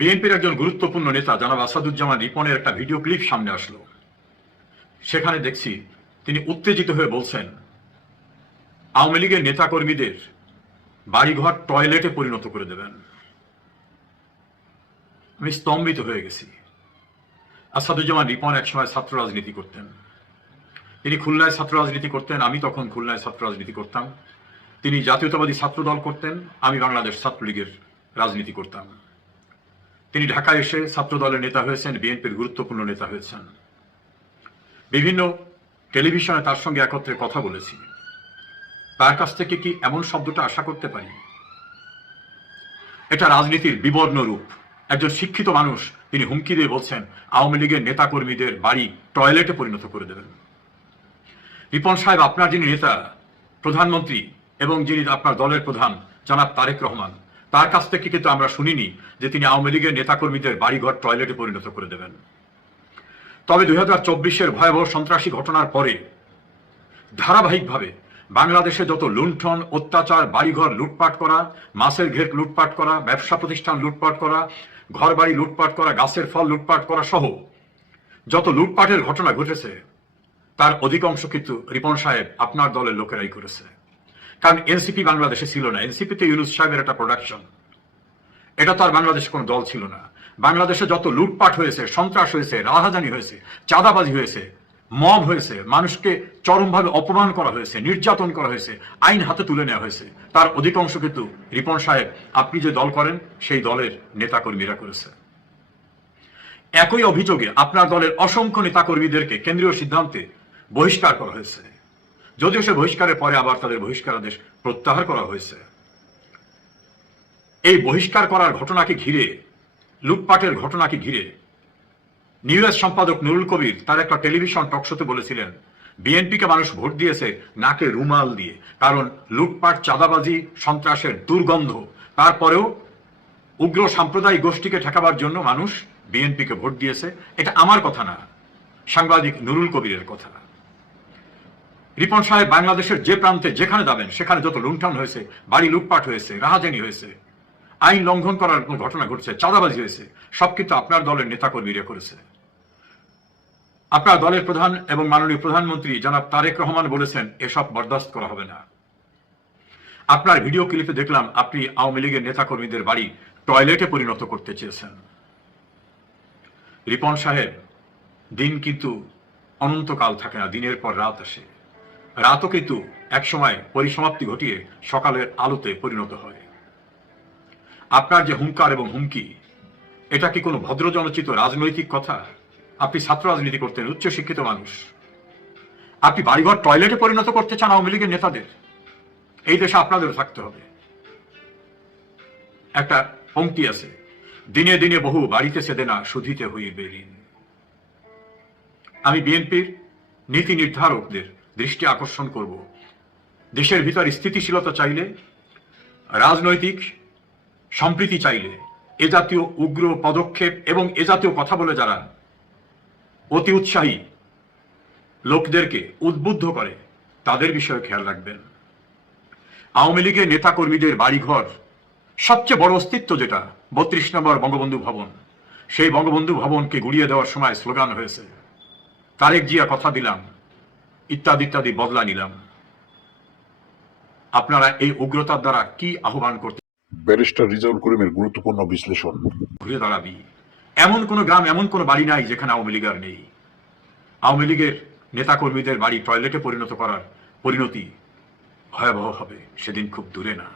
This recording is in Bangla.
বিএনপির একজন গুরুত্বপূর্ণ নেতা জনাব আসাদুজ্জামান রিপনের একটা ভিডিও ক্লিপ সামনে আসলো। সেখানে দেখছি তিনি উত্তেজিত হয়ে বলছেন, আওয়ামী লীগের নেতাকর্মীদের বাড়িঘর টয়লেটে পরিণত করে দেবেন। আমি স্তম্ভিত হয়ে গেছি। আসাদুজ্জামান রিপন একসময় ছাত্র রাজনীতি করতেন। তিনি খুলনায় ছাত্র রাজনীতি করতেন, আমি তখন খুলনায় ছাত্র রাজনীতি করতাম। তিনি জাতীয়তাবাদী ছাত্র দল করতেন, আমি বাংলাদেশ ছাত্রলীগের রাজনীতি করতাম। তিনি ঢাকায় এসে ছাত্র দলের নেতা হয়েছেন, বিএনপির গুরুত্বপূর্ণ নেতা হয়েছেন। বিভিন্ন টেলিভিশনে তার সঙ্গে একত্রে কথা বলেছি। তার কাছ থেকে কি এমন শব্দটা আশা করতে পারি? এটা রাজনীতির বিবর্ণ রূপ। একজন শিক্ষিত মানুষ তিনি হুমকি দিয়ে বলছেন আওয়ামী লীগের নেতাকর্মীদের বাড়ি টয়লেটে পরিণত করে দেবেন। রিপন সাহেব, আপনার যিনি নেতা, প্রধানমন্ত্রী এবং যিনি আপনার দলের প্রধান জনাব তারেক রহমান, তার কাছ থেকে কিন্তু আমরা শুনিনি যে তিনি আওয়ামী লীগের নেতাকর্মীদের বাড়িঘর টয়লেটে পরিণত করে দেবেন। তবে 2024-এর ভয়াবহ সন্ত্রাসী ঘটনার পরে ধারাবাহিকভাবে বাংলাদেশে যত লুণ্ঠন, অত্যাচার, বাড়িঘর লুটপাট করা, মাছের ঘের লুটপাট করা, ব্যবসা প্রতিষ্ঠান লুটপাট করা, ঘর বাড়ি লুটপাট করা, গাছের ফল লুটপাট করা সহ যত লুটপাটের ঘটনা ঘটেছে তার অধিকাংশ কিন্তু রিপন সাহেব আপনার দলের লোকেরাই করেছে। কারণ এনসিপি বাংলাদেশে ছিল না। এনসিপিতে ইউনূস সাহেবের একটা প্রোডাকশন, এটা তো আর বাংলাদেশে কোনো দল ছিল না। বাংলাদেশে যত লুটপাট হয়েছে, সন্ত্রাস হয়েছে, রাহাজানি হয়েছে, চাঁদাবাজি হয়েছে, মব হয়েছে, মানুষকে চরমভাবে অপমান করা হয়েছে, নির্যাতন করা হয়েছে, আইন হাতে তুলে নেওয়া হয়েছে, তার অধিকাংশ কিন্তু রিপন সাহেব আপনি যে দল করেন সেই দলের নেতাকর্মীরা করেছে। একই অভিযোগে আপনার দলের অসংখ্য নেতাকর্মীদেরকে কেন্দ্রীয় সিদ্ধান্তে বহিষ্কার করা হয়েছে, যদিও সে বহিষ্কারের পরে আবার তাদের বহিষ্কারাদেশ প্রত্যাহার করা হয়েছে। এই বহিষ্কার করার ঘটনাকে ঘিরে, লুটপাটের ঘটনাকে ঘিরে নিউজ সম্পাদক নুরুল কবির তার একটা টেলিভিশন টকশোতে বলেছিলেন বিএনপিকে মানুষ ভোট দিয়েছে নাকে রুমাল দিয়ে, কারণ লুটপাট, চাঁদাবাজি, সন্ত্রাসের দুর্গন্ধ, তারপরেও উগ্র সাম্প্রদায়িক গোষ্ঠীকে ঠেকাবার জন্য মানুষ বিএনপিকে ভোট দিয়েছে। এটা আমার কথা না, সাংবাদিক নুরুল কবিরের কথা। রিপন সাহেব, বাংলাদেশের যে প্রান্তে যেখানে যাবেন সেখানে যত লুণ্ঠন হয়েছে, বাড়ি লুটপাট হয়েছে, রাহাজানি হয়েছে, আইন লঙ্ঘন করার ঘটনা ঘটছে, চাঁদাবাজি হয়েছে, সব কিন্তু আপনার দলের নেতাকর্মীরা করেছে। আপনার দলের প্রধান এবং মাননীয় প্রধানমন্ত্রী জনাব তারেক রহমান বলেছেন এসব বরদাস্ত করা হবে না। আপনার ভিডিও ক্লিপে দেখলাম আপনি আওয়ামী লীগের নেতাকর্মীদের বাড়ি টয়লেটে পরিণত করতে চেয়েছেন। রিপন সাহেব, দিন কিন্তু অনন্তকাল থাকে না, দিনের পর রাত আসে। রাতও কিন্তু একসময় পরিসমাপ্তি ঘটিয়ে সকালের আলোতে পরিণত হয়। আপনার যে হুঙ্কার এবং হুমকি, এটা কি কোনো ভদ্রজনচিত রাজনৈতিক কথা? আপনি ছাত্র রাজনীতি করতেন, উচ্চ শিক্ষিত মানুষ, আপনি বাড়িঘর টয়লেটে পরিণত করতে চান আওয়ামী লীগের নেতাদের? এই দেশে আপনাদেরও থাকতে হবে। একটা পংক্তি আছে, দিনে দিনে বহু বাড়িতে দেনা শুধিতে হইবে ঋণ। আমি বিএনপির নীতি নির্ধারকদের দৃষ্টি আকর্ষণ করব, দেশের ভিতর স্থিতিশীলতা চাইলে, রাজনৈতিক সম্প্রীতি চাইলে এ জাতীয় উগ্র পদক্ষেপ এবং এ জাতীয় কথা বলে যারা অতি উৎসাহী লোকদেরকে উদ্বুদ্ধ করে তাদের বিষয়ে খেয়াল রাখবেন। আওয়ামী লীগের নেতাকর্মীদের বাড়িঘর, সবচেয়ে বড় অস্তিত্ব যেটা 32 নম্বর বঙ্গবন্ধু ভবন, সেই বঙ্গবন্ধু ভবনকে গুড়িয়ে দেওয়ার সময় স্লোগান হয়েছে তারেক জিয়া কথা দিলাম, ইত্যাদি ইত্যাদি বদলা নিলাম। আপনারা এই উগ্রতার দ্বারা কি আহ্বান করতে? ব্যারিস্টার রিজাউল করিমের গুরুত্বপূর্ণ বিশ্লেষণ। ঘুরে দাঁড়াবি, এমন কোন গ্রাম, এমন কোন বাড়ি নাই যেখানে আওয়ামী লীগ আর নেই। আওয়ামী লীগের নেতাকর্মীদের বাড়ি টয়লেটে পরিণত করার পরিণতি ভয়াবহ হবে, সেদিন খুব দূরে না।